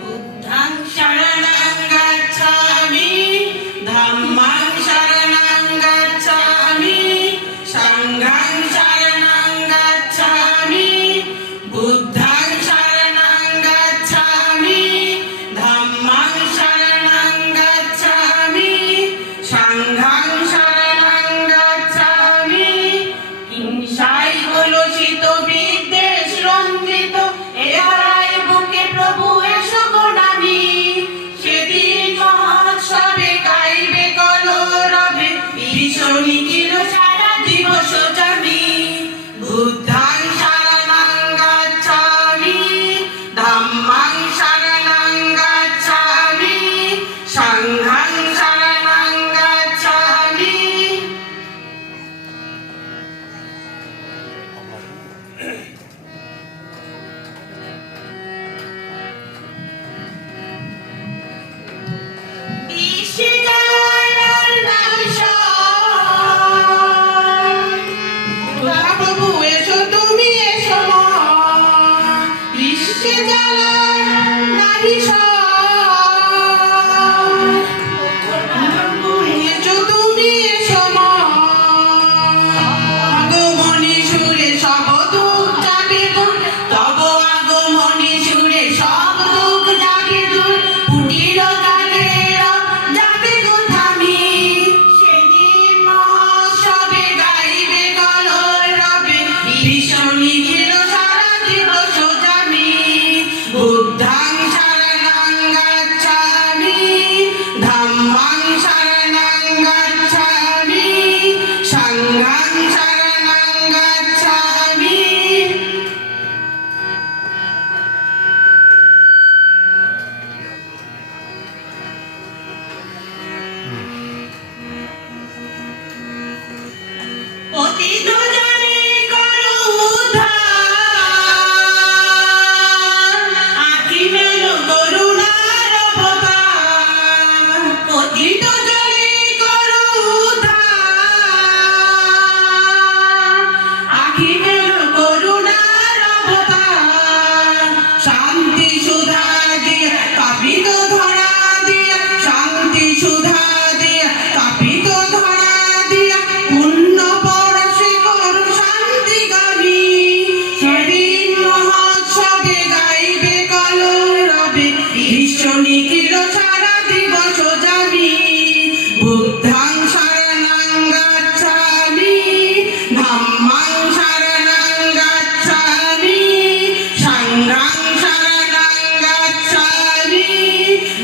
বুদ্ধং শরণং গচ্ছামি, ধম্মং শরণং গচ্ছামি, সংঘং শরণং গচ্ছামি। বুদ্ধং শরণং গচ্ছামি, ধম্মং শরণং গচ্ছামি, সংঘং শরণং গচ্ছামি। হিংসায় কলুষিত বিদ্বেষ রঞ্জিত এ ধরায় বুকে প্রভু এসো গো নামি। সেদিন মহোৎসবে গাইবে কলরবে, বিশ্ব নিখিল সারা দিবস জামি। বুদ্ধং শরণং গচ্ছামি, ধম্মং শরণং গচ্ছামি, সংঘং শরণং গচ্ছামি। প্রভু এসো তুমি এসো বিশ্বে জ্বালায় নাহি এসো তুমি এসো আগমনী সুরে সব দুঃখ যাবে দূর, তব আগমনী সুরে সব দুঃখ যাবে দূর। ফুটিল গানের যাবে গো থামি, সেদিন মহোৎসবে গাইবে কলরবে, বিশ্ব নিখিল সারা দিবস জামি। বুদ্ধং শরণং গচ্ছামি, ধম্মং শরণং গচ্ছামি, সংঘং শরণং গচ্ছামি। পতিত জনে করো উদ্ধার, আঁখি মেলো করুণার অবতার। পতিত জনে করো উদ্ধার, আঁখি মেলো করুণার অবতার। শান্তি সুধা দিয়ে তাপিত ধরা দিয়ে, শান্তি সুধা দিয়ে তাপিত ধরা দিয়ে, পুণ্য পরশে করো শান্তি গামি। সেদিন মহোৎসবে গাইবে কলরবে, বিশ্ব নিখিল সারা দিবস জামি। বুদ্ধং শরণং গচ্ছামি, ধম্মং শরণং গচ্ছামি, সংঘং শরণং গচ্ছামি।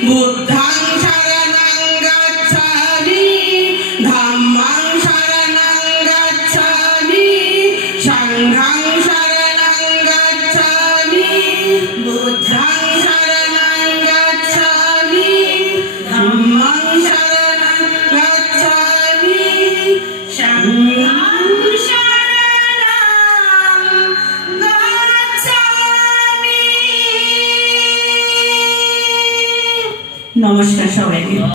বুদ্ধং শরণং গচ্ছামি, ধম্মং শরণং গচ্ছামি, সংঘং শরণং গচ্ছামি। বুদ্ধং শরণং গচ্ছামি, ধম্মং শরণং গচ্ছামি, সংঘং শরণং গচ্ছামি। নমস্কার সবাইকে।